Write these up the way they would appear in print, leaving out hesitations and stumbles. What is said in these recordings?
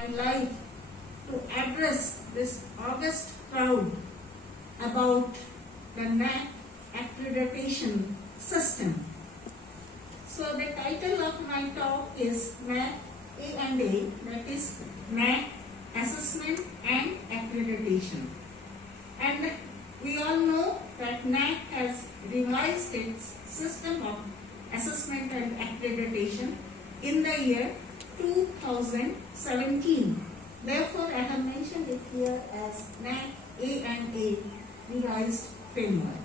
my life to address this august crowd about the NAAC accreditation system. So the title of my talk is NAAC A&A, that is NAAC Assessment and Accreditation. And we all know that NAAC has revised its system of assessment and accreditation in the year 2017. Therefore, I have mentioned it here as NAAC A&A revised framework.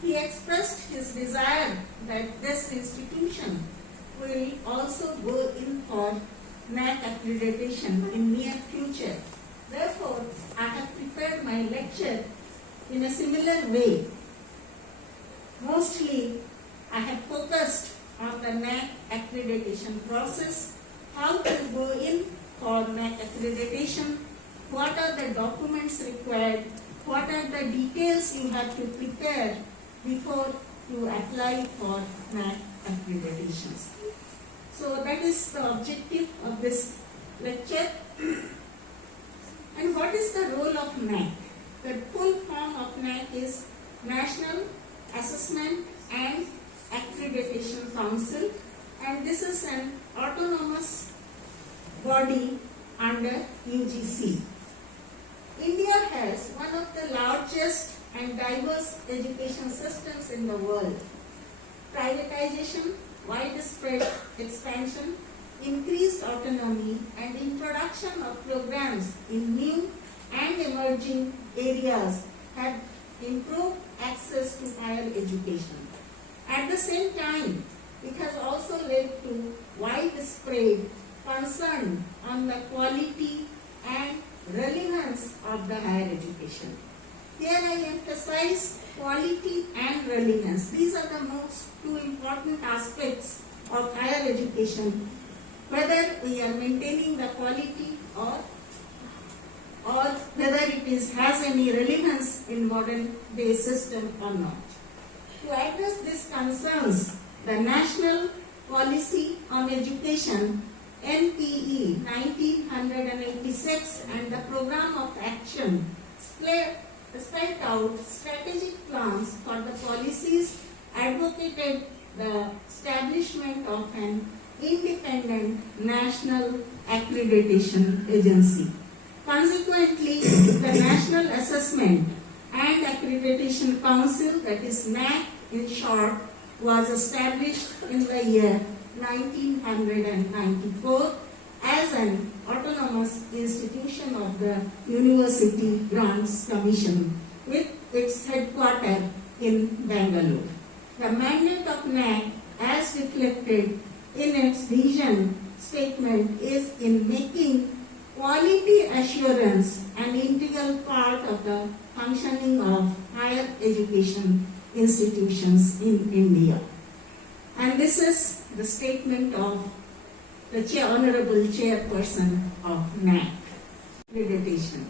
He expressed his desire that this institution will also go in for NAAC accreditation in near future. Therefore, I have prepared my lecture in a similar way. Mostly, I have focused on the NAAC accreditation process, how to go in for NAAC accreditation, what are the documents required, what are the details you have to prepare before you apply for NAAC accreditations. So that is the objective of this lecture. And what is the role of NAAC? The full form of NAAC is National Assessment and Accreditation Council, and this is an autonomous body under UGC. India has one of the largest and diverse education systems in the world. Privatization, widespread expansion, increased autonomy, and introduction of programs in new and emerging areas have improved access to higher education. At the same time, it has also led to widespread concern on the quality and relevance of the higher education. Here I emphasize quality and relevance. These are the most two important aspects of higher education, whether we are maintaining the quality or whether it has any relevance in modern day system or not. To address these concerns, the National Policy on Education NPE 1986 and the Program of Action spelled out strategic plans for the policies, advocated the establishment of an independent national accreditation agency. Consequently, the National Assessment and Accreditation Council, that is NAAC in short, was established in the year 1994 as an autonomous institution of the University Grants Commission with its headquarters in Bangalore. The mandate of NAAC, as reflected in its vision statement, is in making quality assurance an integral part of the functioning of higher education institutions in India. And this is the statement of the Honorable Chairperson of NAAC accreditation.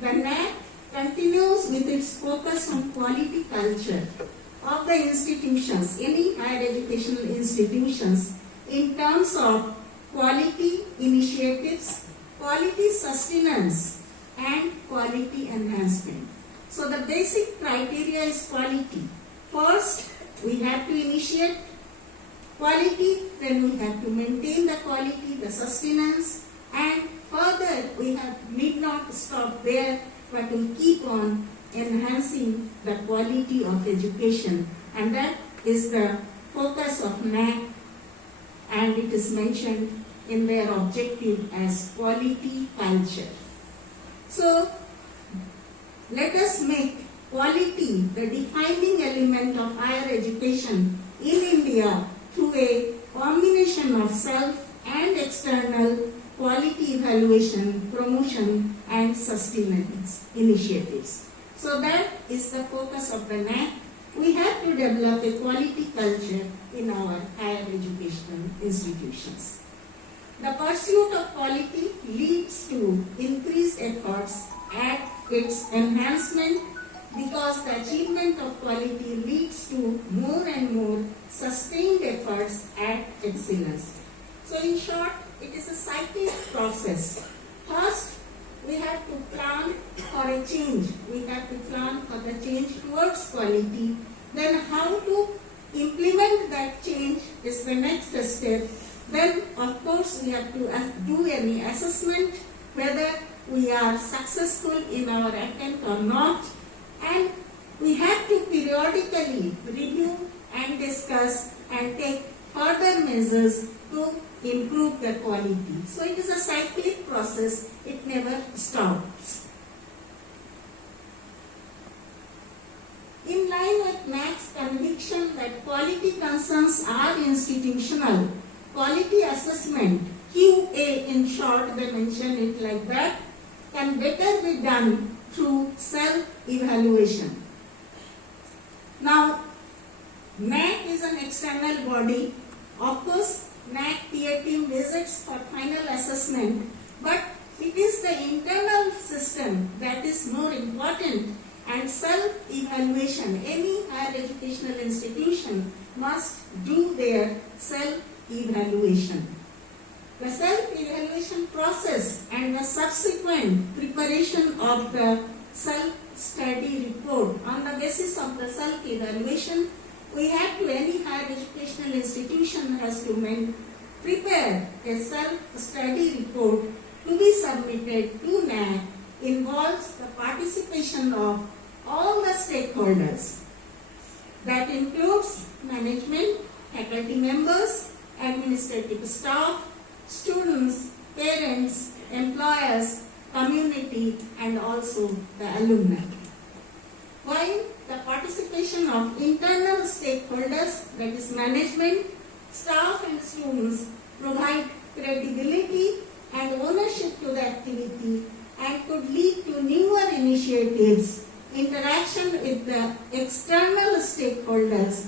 The NAAC continues with its focus on quality culture of the institutions, any higher educational institutions, in terms of quality initiatives, quality sustenance, and quality enhancement. So the basic criteria is quality. First, we have to initiate quality, then we have to maintain the quality, the sustenance, and further we need not stop there, but we keep on enhancing the quality of education, and that is the focus of NAAC, and it is mentioned in their objective as quality culture. So let us make quality the defining element of higher education in India through a combination of self and external quality evaluation, promotion, and sustenance initiatives. So that is the focus of the NAAC. We have to develop a quality culture in our higher educational institutions. The pursuit of quality leads to increased efforts at its enhancement, because the achievement of quality leads to more and more sustained efforts at excellence. So in short, it is a cyclic process. First, we have to plan for a change. We have to plan for the change towards quality. Then how to implement that change is the next step. Then, of course, we have to do any assessment whether we are successful in our attempt or not. And we have to periodically review and discuss and take further measures to improve the quality. So it is a cyclic process, it never stops. In line with NAAC's conviction that quality concerns are institutional, quality assessment, QA in short, they mention it like that, can better be done through self-evaluation. Now, NAAC is an external body. Of course, NAAC peer team visits for final assessment, but it is the internal system that is more important, and self-evaluation. Any higher educational institution must do their self-evaluation. The self-evaluation process and the subsequent preparation of the self-study report. On the basis of the self-evaluation, we have to, any higher educational institution has to prepare a self-study report to be submitted to NAAC, involves the participation of all the stakeholders. That includes management, faculty members, administrative staff, students, parents, employers, community, and also the alumni. While the participation of internal stakeholders, that is management, staff and students, provide credibility and ownership to the activity and could lead to newer initiatives, interaction with the external stakeholders,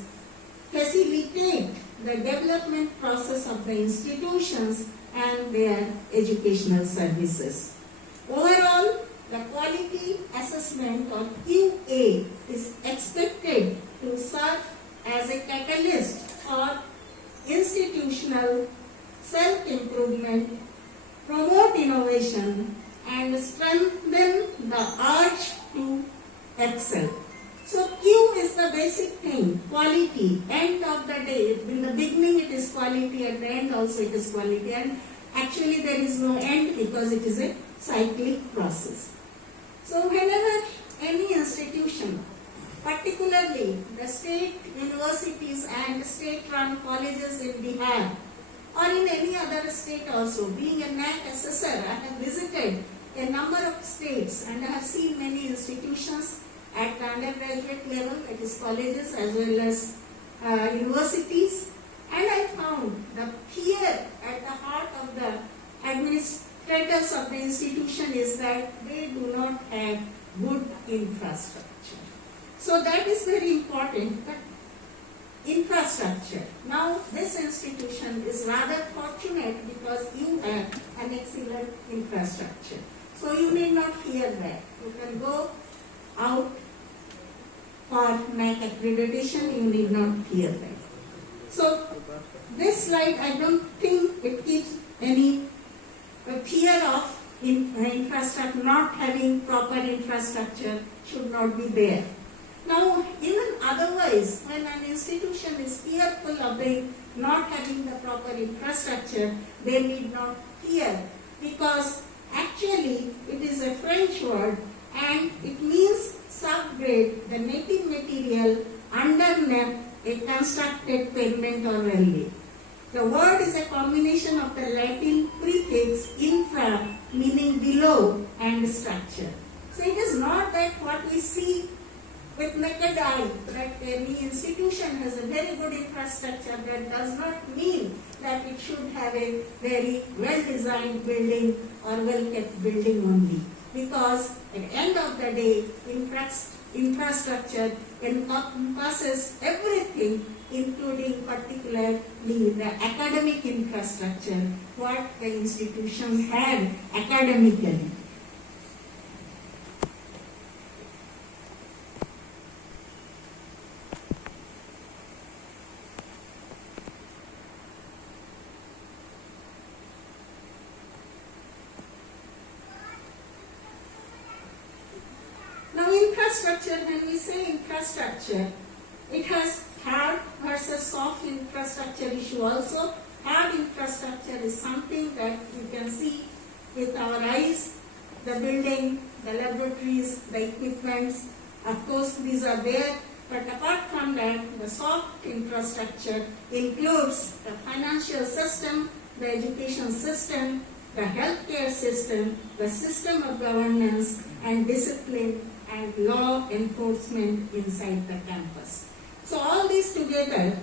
facilitate the development process of the institutions and their educational services. Overall, the quality assessment or QA is expected to serve as a catalyst for institutional self-improvement, promote innovation, and strengthen the urge to excel. So Q is the basic thing, quality. End of the day, in the beginning it is quality, at the end also it is quality, and actually there is no end because it is a cyclic process. So whenever any institution, particularly the state universities and state-run colleges in Bihar or in any other state also, being a NAAC assessor, I have visited a number of states and I have seen many institutions at the undergraduate level, that is colleges as well as universities, and I found the fear at the heart of the administrators of the institution is that they do not have good infrastructure. So that is very important, but infrastructure. Now this institution is rather fortunate because you have an excellent infrastructure. So you need not fear that. You can go out for NAAC accreditation, you need not fear that. So this slide, I don't think it gives any fear of infrastructure, not having proper infrastructure should not be there. Now, even otherwise, when an institution is fearful of not having the proper infrastructure, they need not fear, because actually it is a French word and it means subgrade, the native material underneath a constructed pavement or railway. The word is a combination of the Latin prefix infra, meaning below, and structure. So it is not that what we see with naked eye, that any institution has a very good infrastructure, that does not mean that it should have a very well-designed building or well-kept building only. Because at the end of the day, infrastructure encompasses everything, including particularly the academic infrastructure, what the institution had academically. infrastructure, when we say infrastructure, it has hard versus soft infrastructure issue also. Hard infrastructure is something that you can see with our eyes, the building, the laboratories, the equipments. Of course, these are there. But apart from that, the soft infrastructure includes the financial system, the education system, the healthcare system, the system of governance and discipline and law enforcement inside the campus. So all these together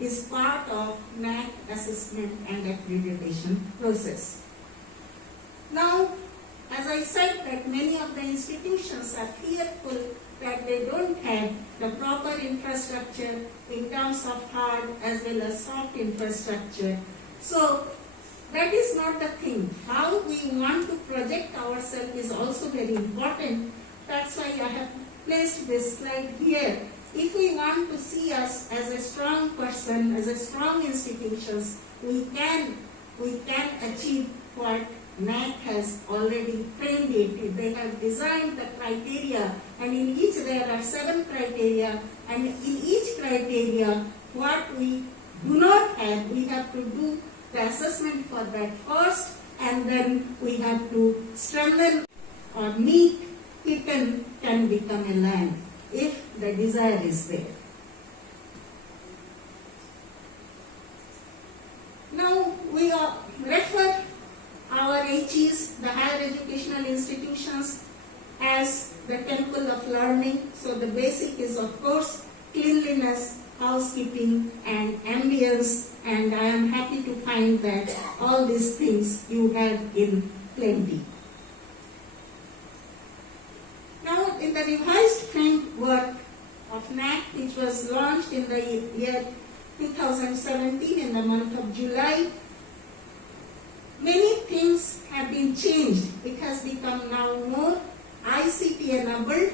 is part of NAAC assessment and accreditation process. Now, as I said that many of the institutions are fearful that they don't have the proper infrastructure in terms of hard as well as soft infrastructure. So that is not the thing. How we want to project ourselves is also very important. That's why I have placed this slide here. If we want to see us as a strong person, as a strong institutions, we can achieve what NAAC has already framed it. They have designed the criteria, and in each there are 7 criteria, and in each criteria what we do not have, we have to do the assessment for that first, and then we have to strengthen or meet it can become a land if the desire is there. Now we refer our HEs, the higher educational institutions, as the temple of learning. So the basic is of course cleanliness, housekeeping and ambience, and I am happy to find that all these things you have in plenty. Now in the revised framework of NAAC, which was launched in the year 2017 in the month of July, many things have been changed. It has become now more ICT enabled,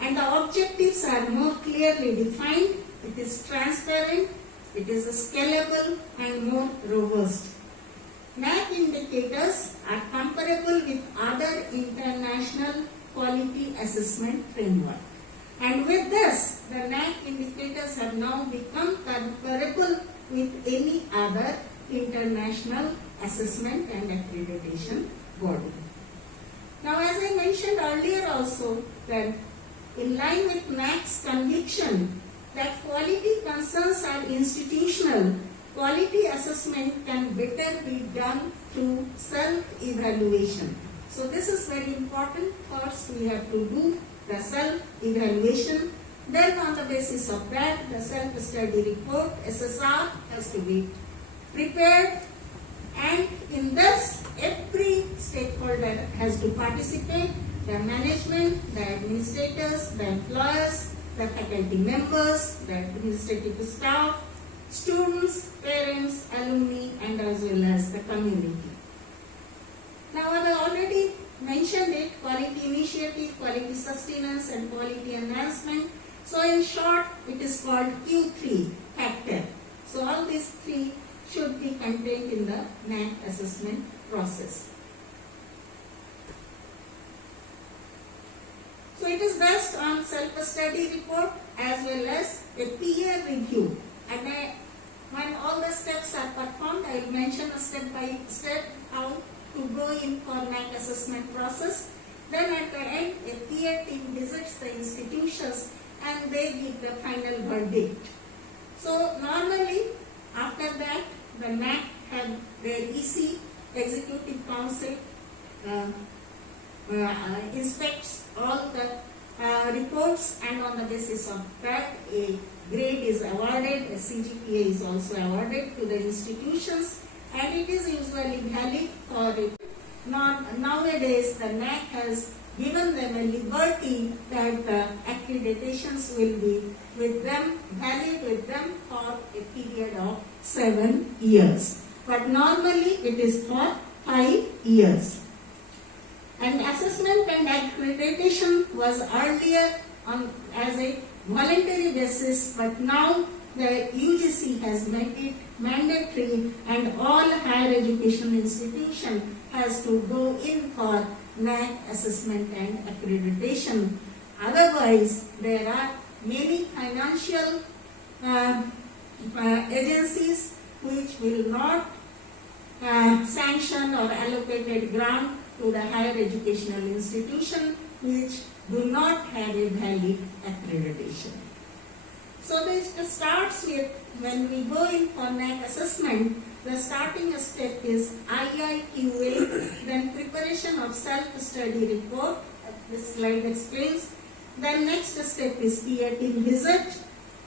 and the objectives are more clearly defined. It is transparent, it is scalable and more robust. NAAC indicators are comparable with other international quality assessment framework. And with this, the NAAC indicators have now become comparable with any other international assessment and accreditation body. Now, as I mentioned earlier also, that in line with NAAC's conviction that quality concerns are institutional, quality assessment can better be done through self-evaluation. So this is very important. First, we have to do the self-evaluation. Then on the basis of that, the self-study report, SSR, has to be prepared. And in this, every stakeholder has to participate: the management, the administrators, the employers, the faculty members, the administrative staff, students, parents, alumni, and as well as the community. Now, I have already mentioned it: quality initiative, quality sustenance, and quality enhancement. So in short, it is called Q3 factor. So all these 3 should be contained in the NAAC assessment process. So it is based on self-study report as well as a peer review. And when all the steps are performed, I will mention a step by step how to go in for NAAC assessment process. Then at the end, a peer team visits the institutions and they give the final verdict. So normally, after that, the NAAC have their EC, Executive Council, inspects all the reports, and on the basis of that, a grade is awarded, a CGPA is also awarded to the institutions, and it is usually valid for it. Nowadays, the NAAC has given them a liberty that the accreditations will be with them, valid with them for a period of 7 years. But normally it is for 5 years. And assessment and accreditation was earlier as a voluntary basis, but now the UGC has made it mandatory, and all higher education institution has to go in for NAAC assessment and accreditation. Otherwise, there are many financial agencies which will not sanction or allocated grant to the higher educational institution which do not have a valid accreditation. So this starts with, when we go in for NAAC assessment, the starting step is IIQA, then preparation of self-study report, this slide explains. Then next step is peer team visit,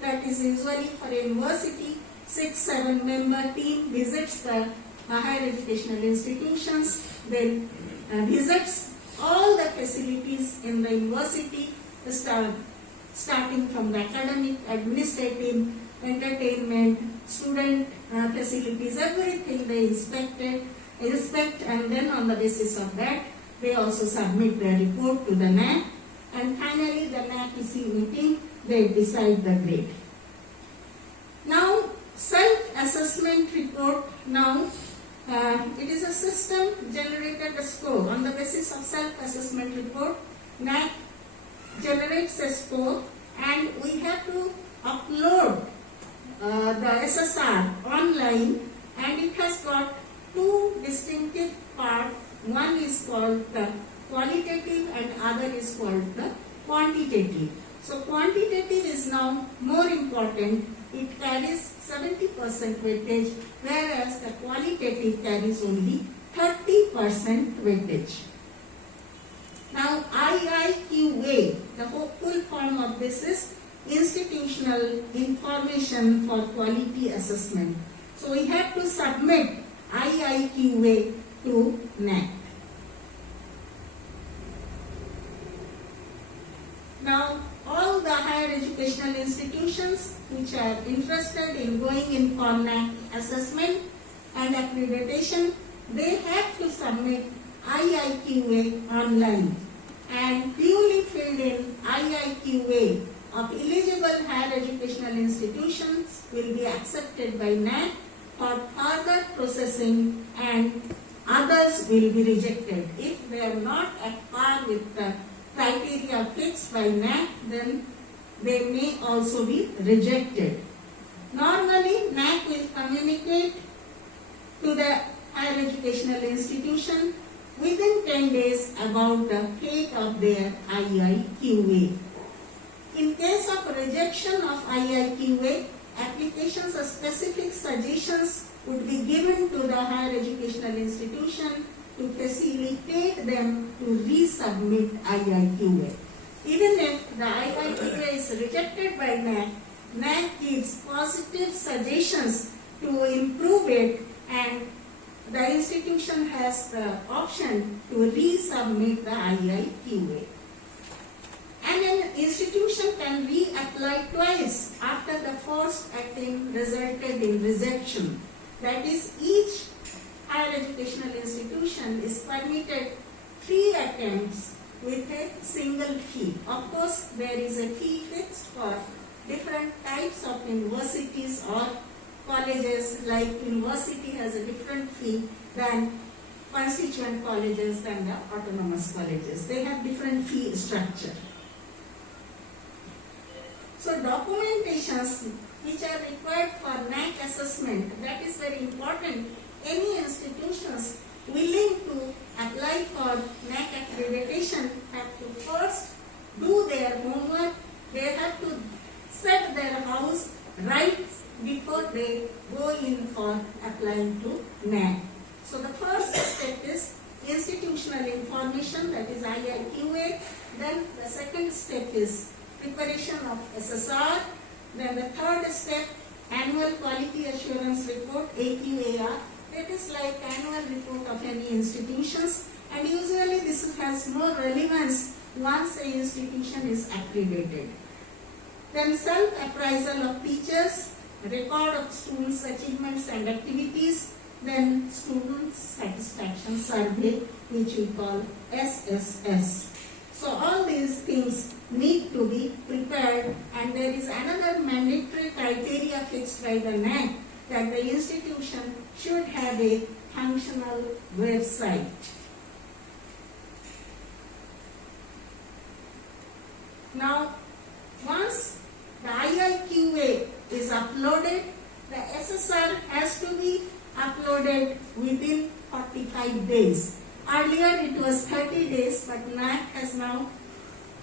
that is usually for a university, 6-7 member team visits the higher educational institutions, then visits all the facilities in the university, starting from the academic, administrative, entertainment, student facilities, everything they inspect, and then on the basis of that, they also submit their report to the NAAC, and finally the NAAC EC meeting, they decide the grade. Now, self-assessment report, now it is a system generated score. On the basis of self-assessment report, NAAC generates a score, and we have to upload the SSR online, and it has got two distinctive parts. One is called the qualitative and other is called the quantitative. So quantitative is now more important. It carries 70% weightage, whereas the qualitative carries only 30% weightage. Now IIQA, the full form of this is Institutional Information for Quality Assessment. So we have to submit IIQA to NAAC. Now all the higher educational institutions which are interested in going in for NAAC assessment and accreditation, they have to submit IIQA online, and duly filled in IIQA of eligible higher educational institutions will be accepted by NAAC for further processing, and others will be rejected. If they are not at par with the criteria fixed by NAAC, then they may also be rejected. Normally, NAAC will communicate to the higher educational institution within 10 days about the fate of their IIQA. In case of rejection of IIQA, applications of specific suggestions would be given to the higher educational institution to facilitate them to resubmit IIQA. Even if the IIQA is rejected by NAAC, NAAC gives positive suggestions to improve it, and the institution has the option to resubmit the IIQA. And an institution can reapply twice after the first attempt resulted in rejection. That is, each higher educational institution is permitted 3 attempts with a single fee. Of course, there is a fee fixed for different types of universities or colleges, like university has a different fee than constituent colleges than the autonomous colleges. They have different fee structure. So documentations which are required for NAAC assessment, that is very important. Any institutions willing to apply for NAAC accreditation have to first do their homework. They have to set their house right before they go in for applying to NAAC. So the first step is institutional information, that is IIQA. Then the second step is preparation of SSR. Then the third step, annual quality assurance report, AQAR. That is like annual report of any institutions, and usually this has more relevance once an institution is accredited. Then self-appraisal of teachers, record of students' achievements and activities, then student satisfaction survey, which we call SSS. So all these things need to be prepared, and there is another mandatory criteria fixed by the NAAC, that the institution should have a functional website. Now, once the IIQA is uploaded, the SSR has to be uploaded within 45 days. Earlier it was 30 days, but NAAC has now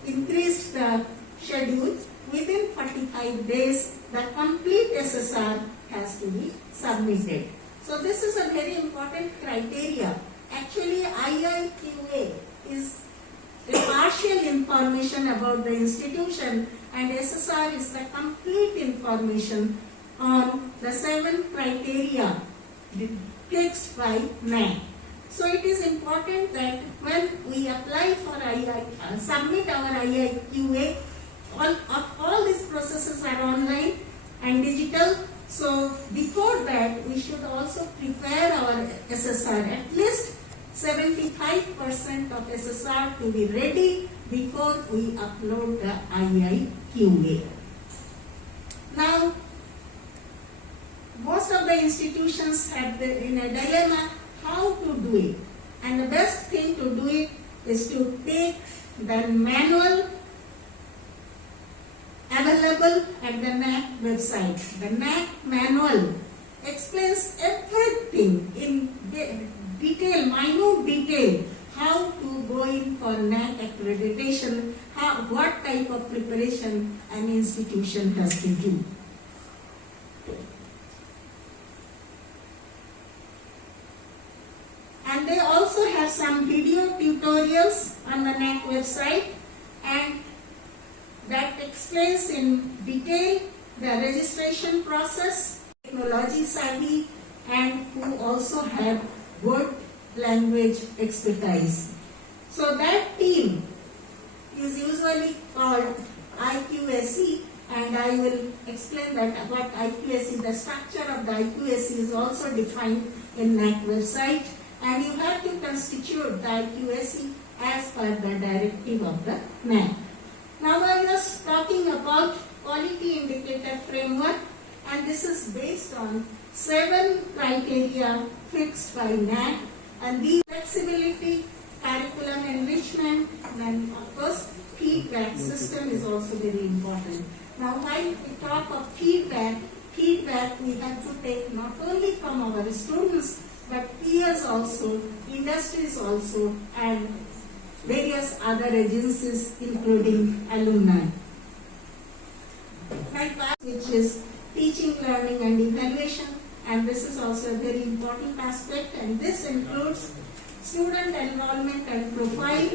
increased the schedule. Within 45 days, the complete SSR has to be submitted. So this is a very important criteria. Actually, IIQA is a partial information about the institution, and SSR is the complete information on the 7 criteria fixed by NAAC. So it is important that when we apply for submit our IIQA, all these processes are online and digital. So before that, we should also prepare our SSR. At least 75% of SSR to be ready before we upload the IIQA. Now, most of the institutions have in a dilemma how to do it, and the best thing to do it is to take the manual available at the NAAC website. The NAAC manual explains everything in detail, minute detail, how to go in for NAAC accreditation, what type of preparation an institution has to do. And they also have some video tutorials on the NAAC website, and that explains in detail the registration process, technology savvy, and who also have good language expertise. So that team is usually called IQAC, and I will explain that what IQAC, the structure of the IQAC is also defined in NAAC website, and you have to constitute the IQAC as per the directive of the NAAC. Now I was talking about quality indicator framework, and this is based on 7 criteria fixed by NAAC, and these flexibility, curriculum enrichment, and of course feedback system is also very important. Now while we talk of feedback we have to take not only from our students but peers also, industries also, and various other agencies including alumni. Which is teaching, learning and evaluation, and this is also a very important aspect, and this includes student enrollment and profile,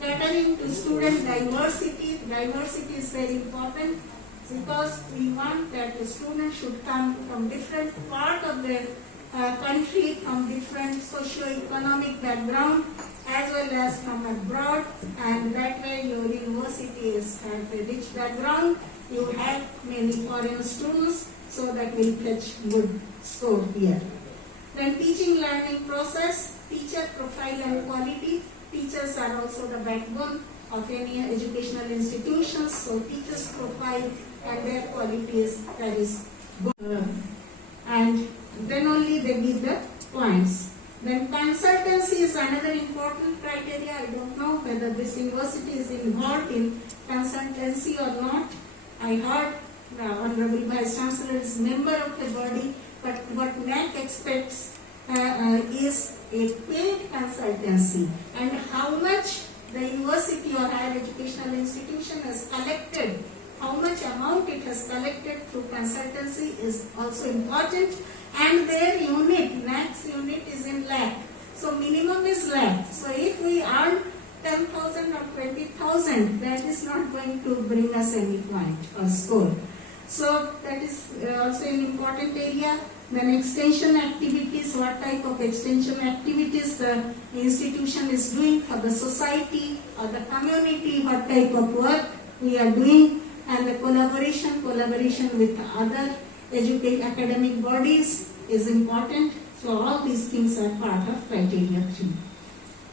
catering to student diversity. Diversity is very important because we want that the students should come from different part of the country, from different socio-economic background, as well as from abroad, and that way your university has a rich background. You have many foreign students, so that will fetch good score here. Then teaching learning process, teacher profile and quality. Teachers are also the backbone of any educational institutions, so teachers profile and their quality is very good. And then only they give the points. Then consultancy is another important criteria. I don't know whether this university is involved in consultancy or not. I heard the Honorable Vice Chancellor is member of the body, but what NAAC expects is a paid consultancy, and how much the university or higher educational institution has collected, how much amount it has collected through consultancy is also important, and their unit, NAAC's unit is in lakh, so minimum is lakh. So if we earn 10,000 or 20,000, that is not going to bring us any point or score. So that is also an important area. Then extension activities, what type of extension activities the institution is doing for the society or the community, what type of work we are doing, and the collaboration with other academic bodies is important. So all these things are part of criteria 3.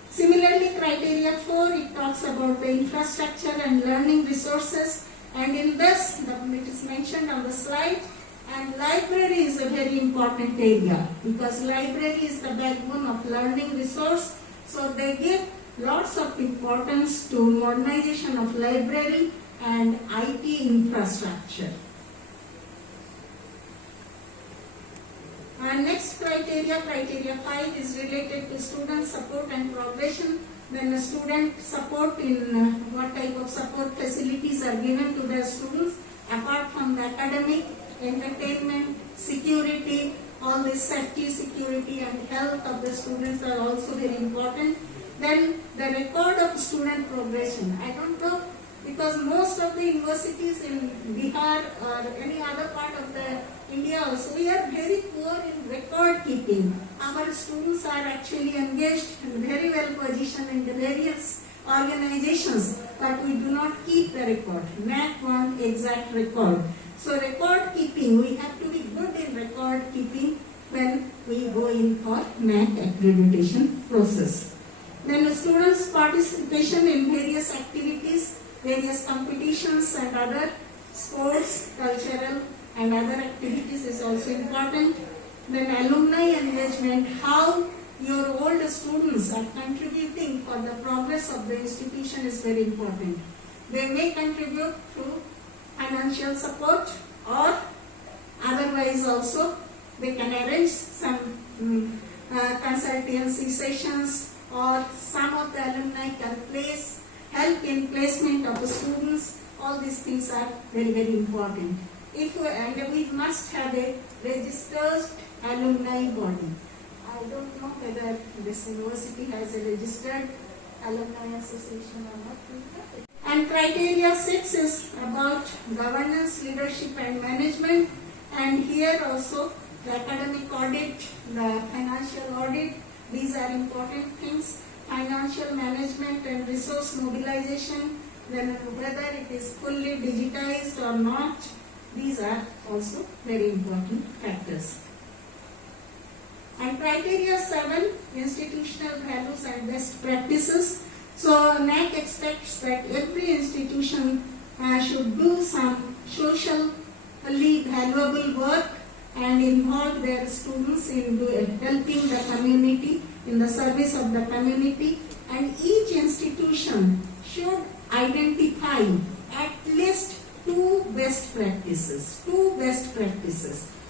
Similarly, criteria 4, it talks about the infrastructure and learning resources, and in this, it is mentioned on the slide, and library is a very important area because library is the backbone of learning resource. So they give lots of importance to modernization of library and IT infrastructure. And next criteria 5, is related to student support and progression. When the student support in what type of support facilities are given to the students, apart from the academic, entertainment, security, all this safety, security and health of the students are also very important. Then the record of student progression. I don't know, because most of the universities in Bihar or any other part of the India also, we are very poor in record keeping. Our students are actually engaged and very well positioned in the various organizations, but we do not keep the record. NAAC wants exact record. So record keeping, we have to be good in record keeping when we go in for NAAC accreditation process. Then the students' participation in various activities, various competitions and other sports, cultural and other activities is also important. Then alumni engagement, how your old students are contributing for the progress of the institution is very important. They may contribute through financial support or otherwise also they can arrange some consultancy sessions, or some of the alumni can help in placement of the students. All these things are very, very important. And we must have a registered alumni body. I don't know whether this university has a registered alumni association or not. And criteria 6 is about governance, leadership and management. And here also the academic audit, the financial audit, these are important things. Financial management and resource mobilization, then whether it is fully digitized or not, these are also very important factors. And criteria 7, institutional values and best practices. So NAAC expects that every institution should do some socially valuable work and involve their students in helping the community, in the service of the community, and each institution should identify at least two best practices.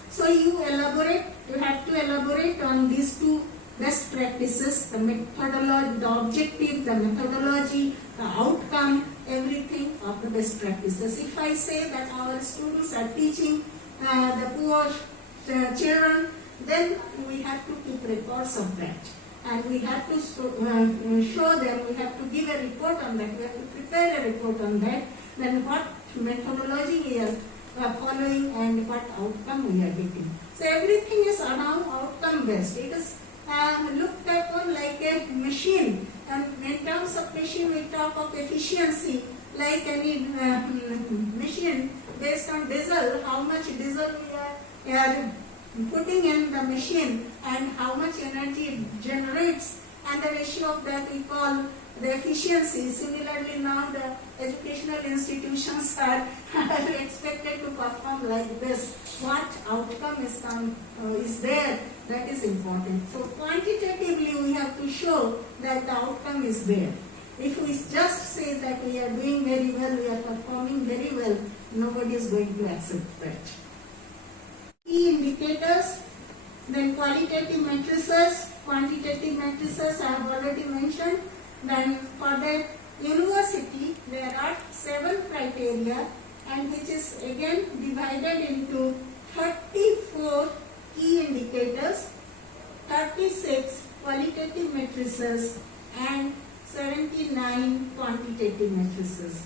So you have to elaborate on these two best practices, the methodology, the objective, the methodology, the outcome, everything of the best practices. If I say that our students are teaching the poor children, then we have to keep records of that. And we have to show them, we have to give a report on that, we have to prepare a report on that, then what methodology we are following and what outcome we are getting. So everything is now outcome based. It is looked upon like a machine, and in terms of machine we talk of efficiency, like any machine based on diesel, how much diesel we are putting in the machine and how much energy it generates, and the ratio of that we call the efficiency. Similarly, now the educational institutions are expected to perform like this. What outcome is there, that is important. So quantitatively we have to show that the outcome is there. If we just say that we are doing very well, we are performing very well, nobody is going to accept that. Key indicators, then qualitative matrices, quantitative matrices I have already mentioned. Then for the university there are 7 criteria, and which is again divided into 34 key indicators, 36 qualitative matrices and 79 quantitative matrices.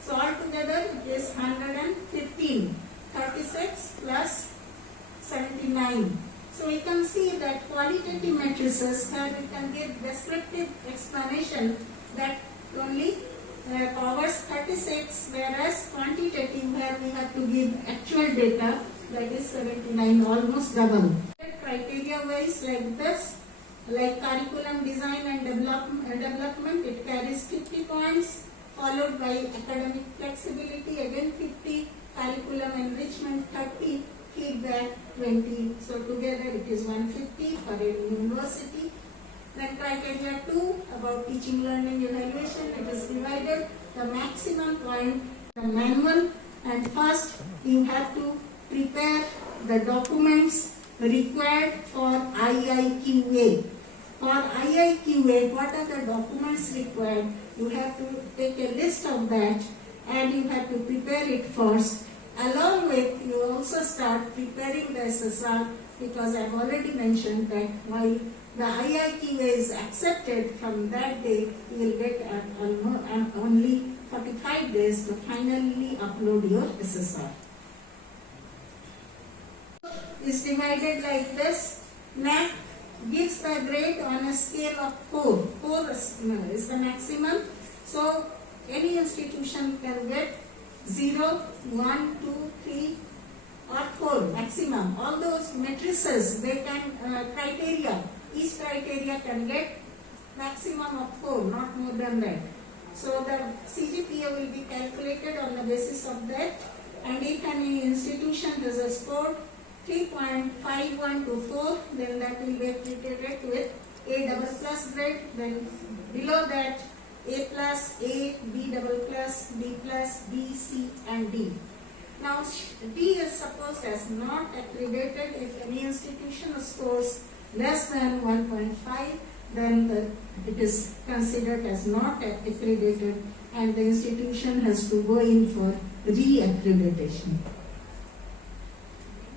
So altogether it is 115, 36 plus 79. So we can see that qualitative matrices where we can give descriptive explanation that only covers 36, whereas quantitative where we have to give actual data, that is 79, almost double. Criteria wise like this, like curriculum design and development, it carries 50 points, followed by academic flexibility, again 50, curriculum enrichment 30, feedback 20. So together it is 150 for a university. Then criteria 2 about about teaching learning evaluation. It is divided the maximum point, the manual, and first you have to prepare the documents required for IIQA. For IIQA, what are the documents required? You have to take a list of that and you have to prepare it first. Along with, you also start preparing the SSR, because I have already mentioned that while the IIQA is accepted, from that day you will get only 45 days to finally upload your SSR. Is divided like this. NAAC gives the grade on a scale of 4. 4 is the maximum. So any institution can get 0, 1, 2, 3 or 4 maximum. All those matrices, they can criteria. Each criteria can get maximum of 4, not more than that. So the CGPA will be calculated on the basis of that. And if any institution has a score 3.51 to 4, then that will be accredited with A double plus grade. Then below that, A plus, A, B double plus, B plus, B, C and D. Now D is supposed as not accredited. If any institution scores less than 1.5, then it is considered as not accredited and the institution has to go in for re-accreditation.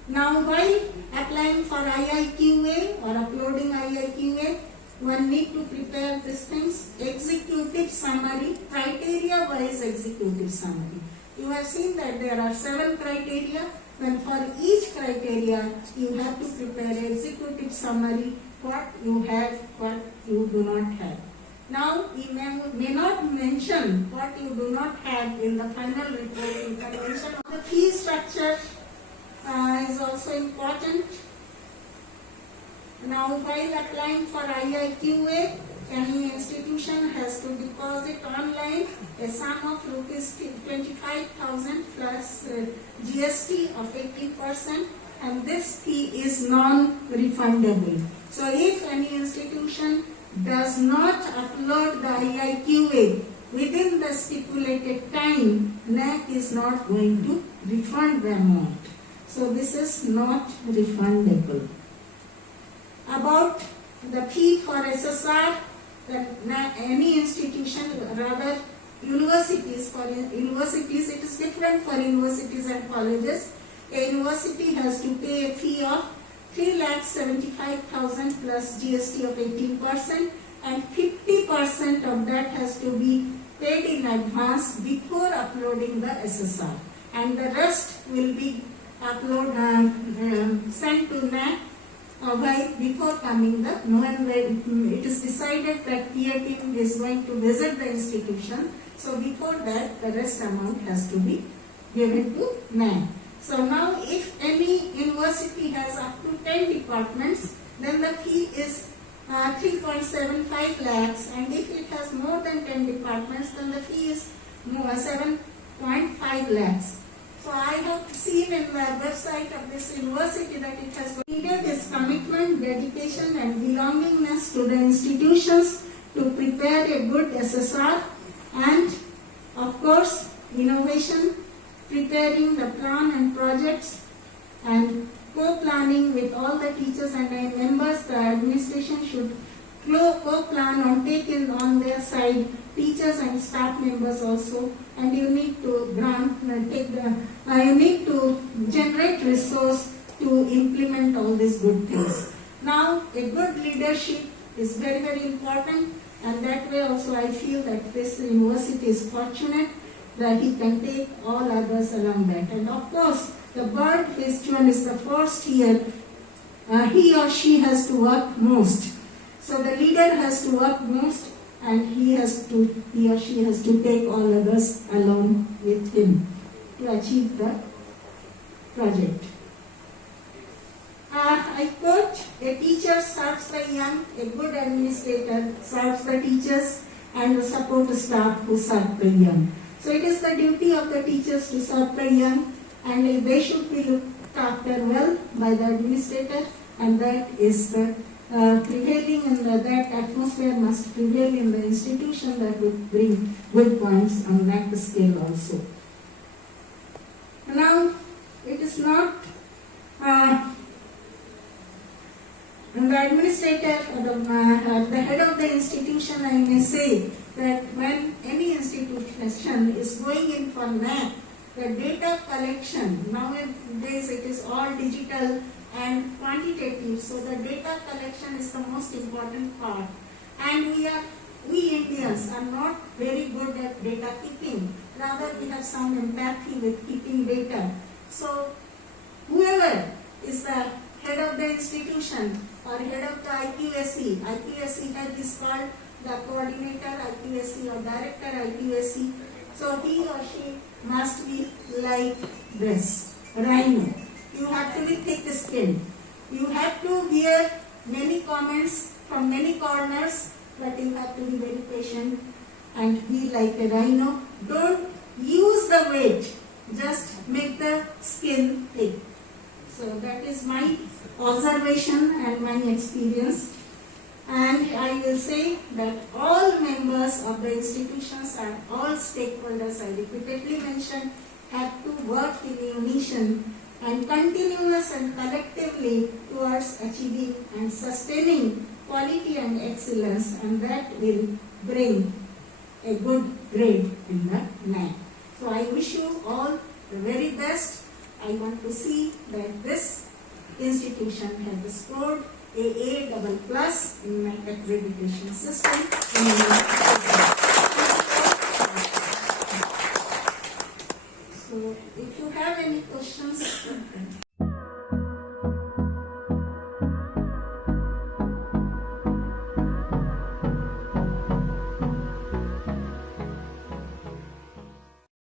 Now while applying for IIQA or uploading IIQA, one need to prepare these things. Executive summary, criteria wise executive summary. You have seen that there are 7 criteria. Then for each criteria, you have to prepare executive summary, what you have, what you do not have. Now, you may not mention what you do not have in the final report. You can mention the fee structure is also important. Now, while applying for IIQA, any institution has to deposit online a sum of rupees 25,000 plus GST of 80%, and this fee is non-refundable. So if any institution does not upload the IIQA within the stipulated time, NAAC is not going to refund the amount. So this is not refundable. About the fee for SSR, that any institution, rather universities, for universities it is different for universities and colleges. A university has to pay a fee of 3,75,000 plus GST of 18%, and 50% of that has to be paid in advance before uploading the SSR, and the rest will be sent to NAAC before coming when it is decided that peer team is going to visit the institution. So before that, the rest amount has to be given to NAAC. So now if any university has up to 10 departments, then the fee is 3.75 lakhs, and if it has more than 10 departments, then the fee is 7.5 lakhs. So I have seen in the website of this university that it has needed its commitment, dedication and belongingness to the institutions to prepare a good SSR, and of course innovation, preparing the plan and projects, and co-planning with all the teachers and members. The administration should co-plan on taking on their side teachers and staff members also, and you need to you need to generate resource to implement all these good things. Now, a good leadership is very, very important, and that way also I feel that this university is fortunate that he can take all others along that. And of course, the bird which one is the first year, he or she has to work most. So the leader has to work most, and he or she has to take all others along with him to achieve the project. I quote, a teacher serves the young, a good administrator serves the teachers and the support staff who serve the young. So it is the duty of the teachers to serve the young, and they should be looked after well by the administrator, and that is the prevailing in that atmosphere must prevail in the institution that would bring good points on that scale also. Now, it is not the administrator or the head of the institution, I may say that when any institution is going in for NAAC, the data collection, nowadays it is all digital and quantitative, so the data collection is the most important part. And we Indians are not very good at data keeping, rather we have some empathy with keeping data. So whoever is the head of the institution or head of the IQAC head is called the coordinator IQAC or director IQAC. So he or she must be like this, rhino. You have to be thick-skinned. You have to hear many comments from many corners, but you have to be very patient and be like a rhino. Don't use the weight, just make the skin thick. So that is my observation and my experience. And I will say that all members of the institutions and all stakeholders, I repeatedly mentioned, have to work in unison and continuous and collectively towards achieving and sustaining quality and excellence, and that will bring a good grade in the NAAC. So I wish you all the very best. I want to see that this institution has scored AA++ in my accreditation system.